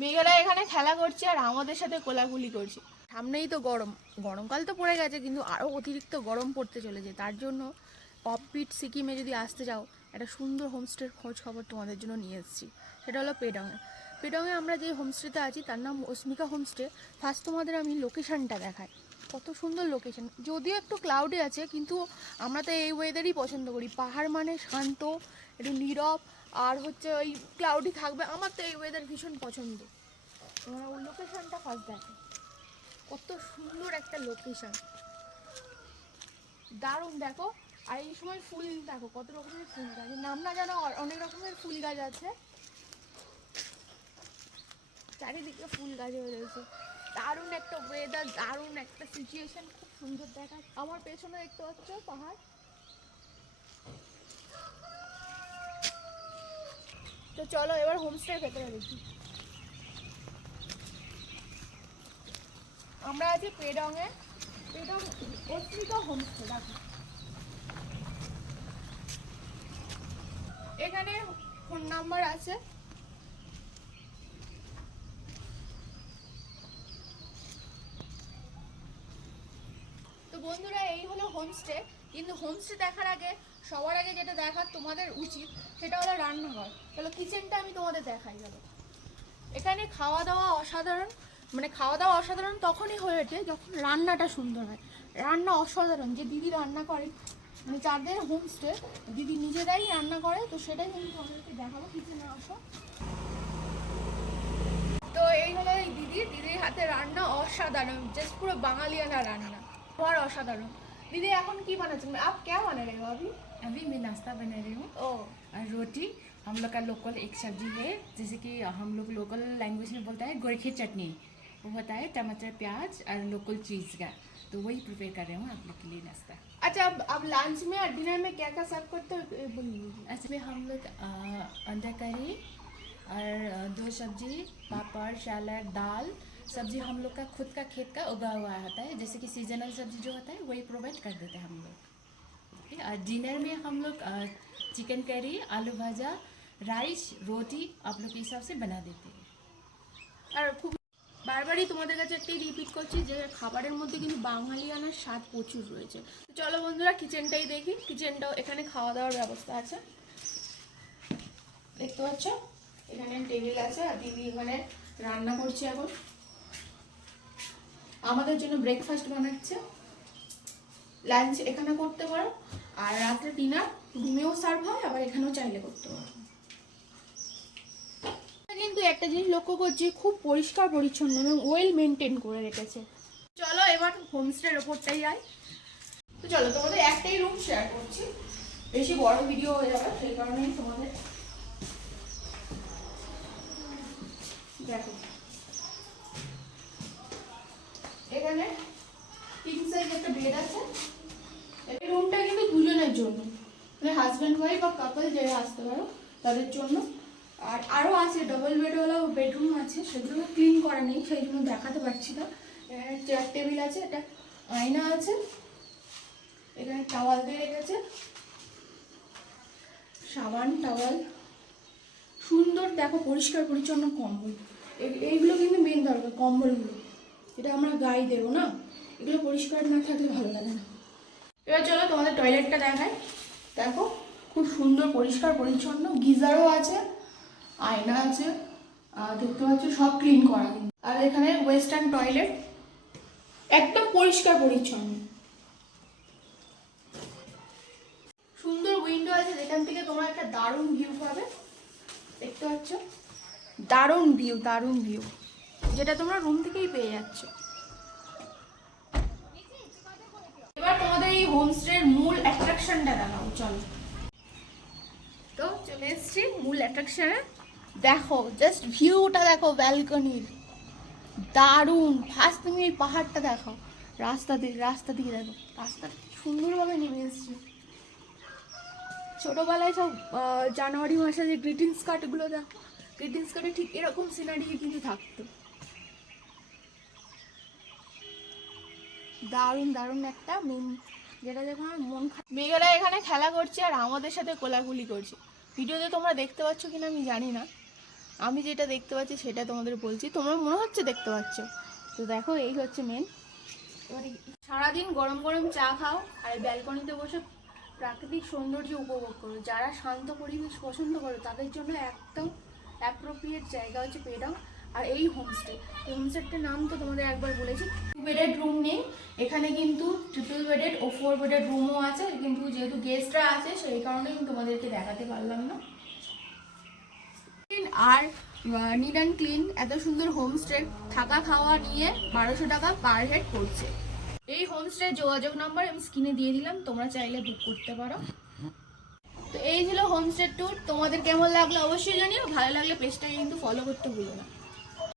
মেঘেরা এখানে খেলা করছে আর আমাদের সাথে কোলাকুলি করছে। সামনেই তো গরমকাল তো পড়ে গেছে, কিন্তু আরও অতিরিক্ত গরম পড়তে চলেছে। তার জন্য অফবিট সিকিমে যদি আসতে যাও, একটা সুন্দর হোমস্টের খোঁজ খবর তোমাদের জন্য নিয়ে এসেছি। সেটা হলো পেডংয়ে আমরা যে হোমস্টেতে আছি তার নাম অস্মিকা হোমস্টে। ফার্স্ট তোমাদের আমি লোকেশানটা দেখাই। কত সুন্দর লোকেশান, যদিও একটু ক্লাউডি আছে, কিন্তু আমরা তো এই ওয়েদারই পছন্দ করি। পাহাড় মানে শান্ত, একটু নীরব, আর হচ্ছে ওই ক্লাউডি থাকবে। আমার তো এই ওয়েদার ভীষণ পছন্দ। তোমরা ওই লোকেশানটা ফার্স্ট দেখো, কত সুন্দর একটা লোকেশান, দারুণ। দেখো, আর এই সময় ফুল দেখো, কত রকমের ফুল গাছ, নাম না জানো অনেক রকমের ফুল গাছ আছে, চারিদিকে ফুল গাছ হয়ে রয়েছে। দারুণ একটা ওয়েদার, দারুণ একটা সিচুয়েশন, খুব সুন্দর দেখা। আমার পেছনে দেখতে পাচ্ছ পাহাড়। তো চলো এবার হোমস্টের ভেতরে দেখি। আমরা আছি পেডংয়ে, পেডং অস্মিকা হোমস্টে। দেখো এখানে ফোন নাম্বার আছে। তো বন্ধুরা, এই হলো হোমস্টে। কিন্তু হোমস্টে দেখার আগে সবার আগে যেটা দেখার তোমাদের উচিত সেটা হলো রান্নাঘর। চলো কিচেনটা আমি তোমাদের দেখাই। গেল এখানে খাওয়া দাওয়া অসাধারণ, মানে খাওয়া দাওয়া অসাধারণ তখনই হয়ে ওঠে যখন রান্নাটা সুন্দর হয়। রান্না অসাধারণ, যে দিদি রান্না করে, মানে যাদের হোমস্টে দিদি নিজেরাই রান্না করে, তো সেটাই কিন্তু তোমাদেরকে দেখাবো। কিচেনে আসো। তো এই হলো এই দিদির হাতে রান্না অসাধারণ, জাস্ট পুরো বাঙালিয়ানা রান্না, और असाधारण। दीदी এখন কি বানাচ্ছেন? आप क्या बना रहे हो अभी? अभी मैं नाश्ता बना रही हूँ। ओ, और रोटी, हम लोग का लोकल एक सब्जी है, जैसे कि हम लोग लोकल लैंग्वेज में बोलता है गोरखे चटनी। वो होता है टमाटर प्याज और लोकल चीज़ का, तो वही प्रिपेयर कर रही हूँ आप लोग के लिए नाश्ता। अच्छा, अब लंच में और डिनर में क्या क्या सर्व करते हो बोलिए। इसमें हम लोग अंडा करी और दो सब्जी, पापड़, सैलड, दाल। सब्जी हम लोग का खुद का खेत का उगा हुआ होता है, जैसे कि सीजनल सब्जी जो होता है वही प्रोवाइड कर देते हैं हम लोग। और डिनर में हम लोग चिकन करी, आलू भाजा, राइस, रोटी आप लोग के हिसाब से बना देते हैं। আর খুব বারবারই তোমাদের কাছে একটাই রিপিট করছি যে খাবারের মধ্যে কিন্তু বাঙালিয়ানার স্বাদ প্রচুর রয়েছে। তো চলো বন্ধুরা কিচেনটাই দেখি। কিচেনটাও এখানে খাওয়া দাওয়ার ব্যবস্থা আছে, দেখতে পাচ্ছ। এখানে টেবিল আছে আর দিদি এখানে রান্না করছে এখন, আমাদের জন্য ব্রেকফাস্ট বানাচ্ছে। লাঞ্চ এখানে করতে পারো, আর রাত্রে ডিনার রুমেও সার্ভ হয়, আবার এখানেও চাইলে করতে পারো। কিন্তু একটা জিনিস লক্ষ্য করছি, খুব পরিষ্কার পরিচ্ছন্ন এবং ওয়েল মেনটেন করে রেখেছে। চলো এবার হোমস্টের ওপরটাই যাই। তো চলো, তোমাদের একটাই রুম শেয়ার করছি, বেশি বড় ভিডিও হয়ে যাবে, সেই কারণেই তোমাদের দেখো। এখানে কিং সাইজ একটা বেড আছে। এই রুমটা কিন্তু দুজনের জন্য, মানে হাজব্যান্ড ওয়াইফ বা কাপল যে আসতে পারো তাদের জন্য। আর আরও আছে ডবল বেডওয়ালা বেডরুম আছে, সেগুলো ক্লিন করা নেই, সেই জন্য দেখাতে পারছি না। এখানে চেয়ার টেবিল আছে, একটা আয়না আছে, এখানে টাওয়াল দিয়ে রেখেছে, সাবান টাওয়াল, সুন্দর দেখো পরিষ্কার পরিচ্ছন্ন কম্বল। এইগুলো কিন্তু মেন দরকার, কম্বলগুলো, এটা আমরা গায়ে দেবো না, এগুলো পরিষ্কার না থাকলে ভালো লাগে না। এবার চলো তোমাদের টয়লেটটা দেখাই। দেখো খুব সুন্দর পরিষ্কার পরিচ্ছন্ন, গিজারও আছে, আয়না আছে, দেখতে পাচ্ছ সব ক্লিন করা। আর এখানে ওয়েস্টার্ন টয়লেট, একদম পরিষ্কার পরিচ্ছন্ন। সুন্দর উইন্ডো আছে, যেখান থেকে তোমরা একটা দারুণ ভিউ পাবে, দেখতে পাচ্ছ। দারুণ ভিউ, যেটা তোমরা রুম থেকেই পেয়ে যাচ্ছ। এবার তোমাদের এই হোমস্টের মূল অ্যাট্রাকশনটা দেখাবো, চলো। তো চলে এসছি মূল অ্যাট্রাকশনে। দেখো জাস্ট ভিউটা দেখো, ব্যালকনির দারুণ। ফার্স্ট তুমি এই পাহাড়টা দেখো, রাস্তা দিকে দেখো, রাস্তাটা সুন্দরভাবে নেমে এসছে। ছোটোবেলায় সব জানুয়ারি মাসে যে গ্রিটিংস কার্ডগুলো দেখো, গ্রিটিংস কার্ডে ঠিক এরকম সিনারি কিন্তু থাকতো। দারুণ একটা যেটা দেখো আমার মন। মেঘেরা এখানে খেলা করছে আর আমাদের সাথে কোলাকুলি করছে। ভিডিওতে তোমরা দেখতে পাচ্ছ কিনা আমি জানি না, আমি যেটা দেখতে পাচ্ছি সেটা তোমাদের বলছি, তোমরা মনে হচ্ছে দেখতে পাচ্ছ। তো দেখো এই হচ্ছে মেন। সারাদিন গরম গরম চা খাও আর ব্যালকনিতে বসে প্রাকৃতিক সৌন্দর্য উপভোগ করো। যারা শান্ত পরিবেশ পছন্দ করো তাদের জন্য একদম অ্যাপ্রোপ্রিয়েট জায়গা হচ্ছে পেডং। আর এই হোমস্টে, এই হোমস্টেটার নাম তো তোমাদের একবার বলেছি। 2 বেডেড রুম নেই এখানে, কিন্তু 3 বেডেড ও 4 বেডেড রুমও আছে, কিন্তু যেহেতু গেস্টরা আছে সেই কারণে কিন্তু তোমাদেরকে দেখাতে পারলাম না। আর নিট অ্যান্ড ক্লিন এত সুন্দর হোমস্টে, থাকা খাওয়া নিয়ে 1200 টাকা পার হেড পড়ছে। এই হোমস্টে যোগাযোগ নাম্বার আমি স্ক্রিনে দিয়ে দিলাম, তোমরা চাইলে বুক করতে পারো। তো এই ছিল হোমস্টে ট্যুর। তোমাদের কেমন লাগলো অবশ্যই জানিও, ভালো লাগলে পেজটাকে কিন্তু ফলো করতে ভুলো না।